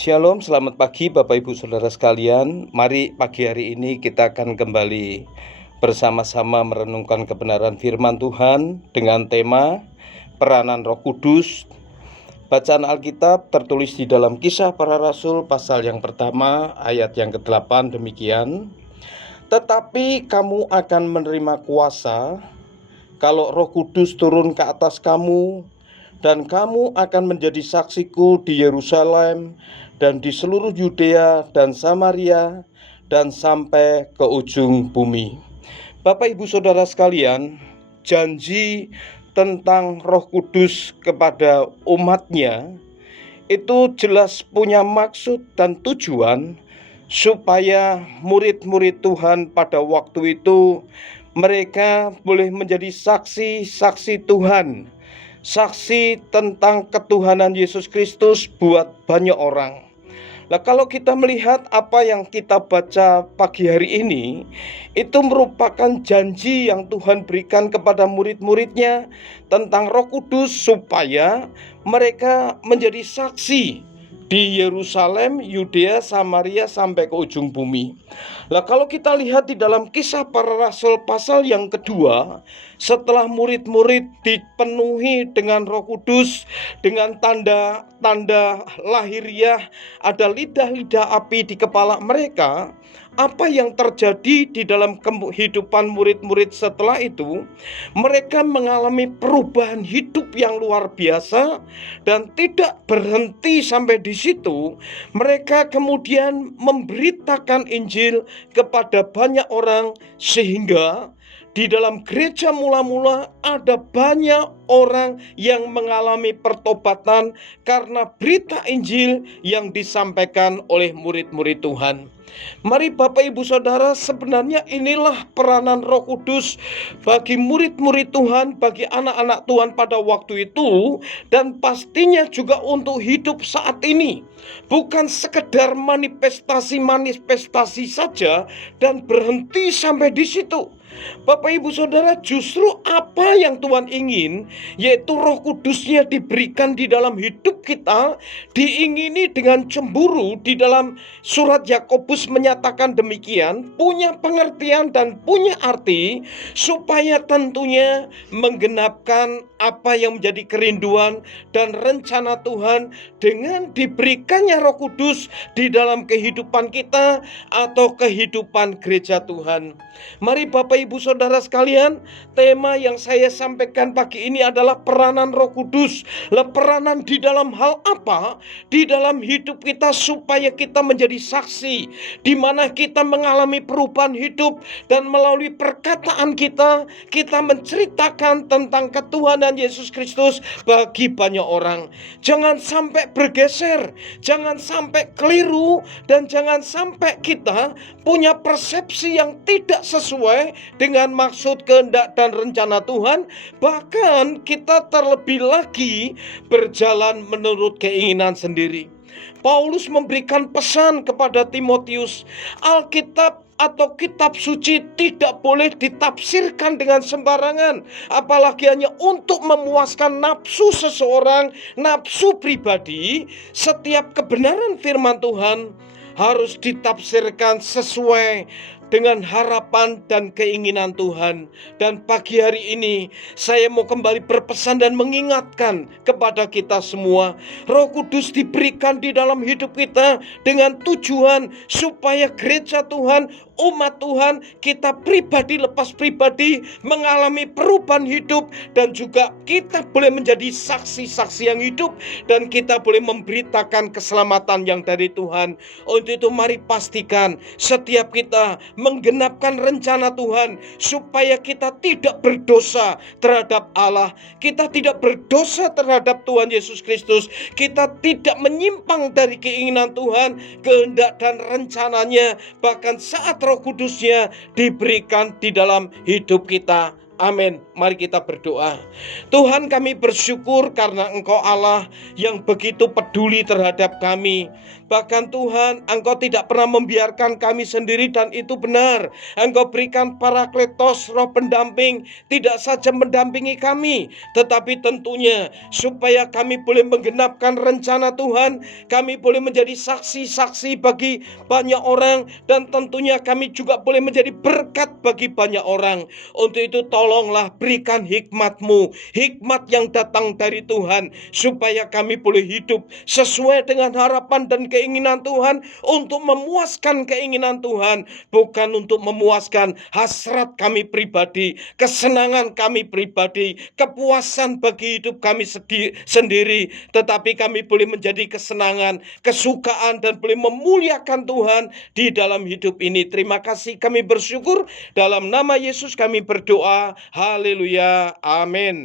Shalom, selamat pagi Bapak Ibu Saudara sekalian. Mari pagi hari ini kita akan kembali bersama-sama merenungkan kebenaran firman Tuhan dengan tema peranan Roh Kudus. Bacaan Alkitab tertulis di dalam Kisah Para Rasul pasal yang pertama ayat yang ke-8 demikian. Tetapi kamu akan menerima kuasa kalau Roh Kudus turun ke atas kamu, dan kamu akan menjadi saksiku di Yerusalem dan di seluruh Yudea dan Samaria dan sampai ke ujung bumi. Bapak Ibu Saudara sekalian, janji tentang Roh Kudus kepada umatnya itu jelas punya maksud dan tujuan supaya murid-murid Tuhan pada waktu itu mereka boleh menjadi saksi-saksi Tuhan, saksi tentang ketuhanan Yesus Kristus buat banyak orang. Nah, kalau kita melihat apa yang kita baca pagi hari ini, itu merupakan janji yang Tuhan berikan kepada murid-muridnya tentang Roh Kudus supaya mereka menjadi saksi di Yerusalem, Yudea, Samaria sampai ke ujung bumi. Nah, kalau kita lihat di dalam Kisah Para Rasul pasal yang kedua, setelah murid-murid dipenuhi dengan Roh Kudus, dengan tanda-tanda lahiriah, ada lidah-lidah api di kepala mereka. Apa yang terjadi di dalam kehidupan murid-murid setelah itu? Mereka mengalami perubahan hidup yang luar biasa dan tidak berhenti sampai di situ. Mereka kemudian memberitakan Injil kepada banyak orang sehingga di dalam gereja mula-mula ada banyak orang yang mengalami pertobatan karena berita Injil yang disampaikan oleh murid-murid Tuhan. Mari Bapak Ibu Saudara, sebenarnya inilah peranan Roh Kudus bagi murid-murid Tuhan, bagi anak-anak Tuhan pada waktu itu, dan pastinya juga untuk hidup saat ini. Bukan sekedar manifestasi saja dan berhenti sampai di situ. Bapak Ibu Saudara, justru apa yang Tuhan ingin, yaitu Roh Kudusnya diberikan di dalam hidup kita, diingini dengan cemburu. Di dalam surat Yakobus menyatakan demikian, punya pengertian dan punya arti, supaya tentunya menggenapkan apa yang menjadi kerinduan dan rencana Tuhan dengan diberikannya Roh Kudus di dalam kehidupan kita atau kehidupan gereja Tuhan. Mari Bapak Ibu Saudara sekalian, tema yang saya sampaikan pagi ini adalah peranan Roh Kudus. Peranan di dalam hal apa? Di dalam hidup kita supaya kita menjadi saksi, di mana kita mengalami perubahan hidup dan melalui perkataan kita menceritakan tentang ketuhanan Yesus Kristus bagi banyak orang. Jangan sampai bergeser, jangan sampai keliru, dan jangan sampai kita punya persepsi yang tidak sesuai dengan maksud, kehendak, dan rencana Tuhan. Bahkan kita terlebih lagi berjalan menurut keinginan sendiri. Paulus memberikan pesan kepada Timotius, Alkitab atau kitab suci tidak boleh ditafsirkan dengan sembarangan, apalagi hanya untuk memuaskan nafsu seseorang, nafsu pribadi. Setiap kebenaran firman Tuhan harus ditafsirkan sesuai dengan harapan dan keinginan Tuhan. Dan pagi hari ini saya mau kembali berpesan dan mengingatkan kepada kita semua, Roh Kudus diberikan di dalam hidup kita dengan tujuan supaya gereja Tuhan, umat Tuhan, kita pribadi lepas pribadi mengalami perubahan hidup, dan juga kita boleh menjadi saksi-saksi yang hidup, dan kita boleh memberitakan keselamatan yang dari Tuhan. Untuk itu mari pastikan setiap kita menggenapkan rencana Tuhan supaya kita tidak berdosa terhadap Allah, kita tidak berdosa terhadap Tuhan Yesus Kristus, kita tidak menyimpang dari keinginan Tuhan, kehendak dan rencananya, bahkan saat Roh Kudusnya diberikan di dalam hidup kita. Amin. Mari kita berdoa. Tuhan, kami bersyukur karena Engkau Allah yang begitu peduli terhadap kami. Bahkan Tuhan, Engkau tidak pernah membiarkan kami sendiri, dan itu benar. Engkau berikan Parakletos, roh pendamping, tidak saja mendampingi kami, tetapi tentunya supaya kami boleh menggenapkan rencana Tuhan, kami boleh menjadi saksi-saksi bagi banyak orang, dan tentunya kami juga boleh menjadi berkat bagi banyak orang. Untuk itu tolonglah berikan hikmat-Mu, hikmat yang datang dari Tuhan, supaya kami boleh hidup sesuai dengan harapan dan keinginan Tuhan, untuk memuaskan keinginan Tuhan, bukan untuk memuaskan hasrat kami pribadi, kesenangan kami pribadi, kepuasan bagi hidup kami sendiri, tetapi kami boleh menjadi kesenangan, kesukaan, dan boleh memuliakan Tuhan di dalam hidup ini. Terima kasih, kami bersyukur. Dalam nama Yesus kami berdoa. Haleluya. Amin.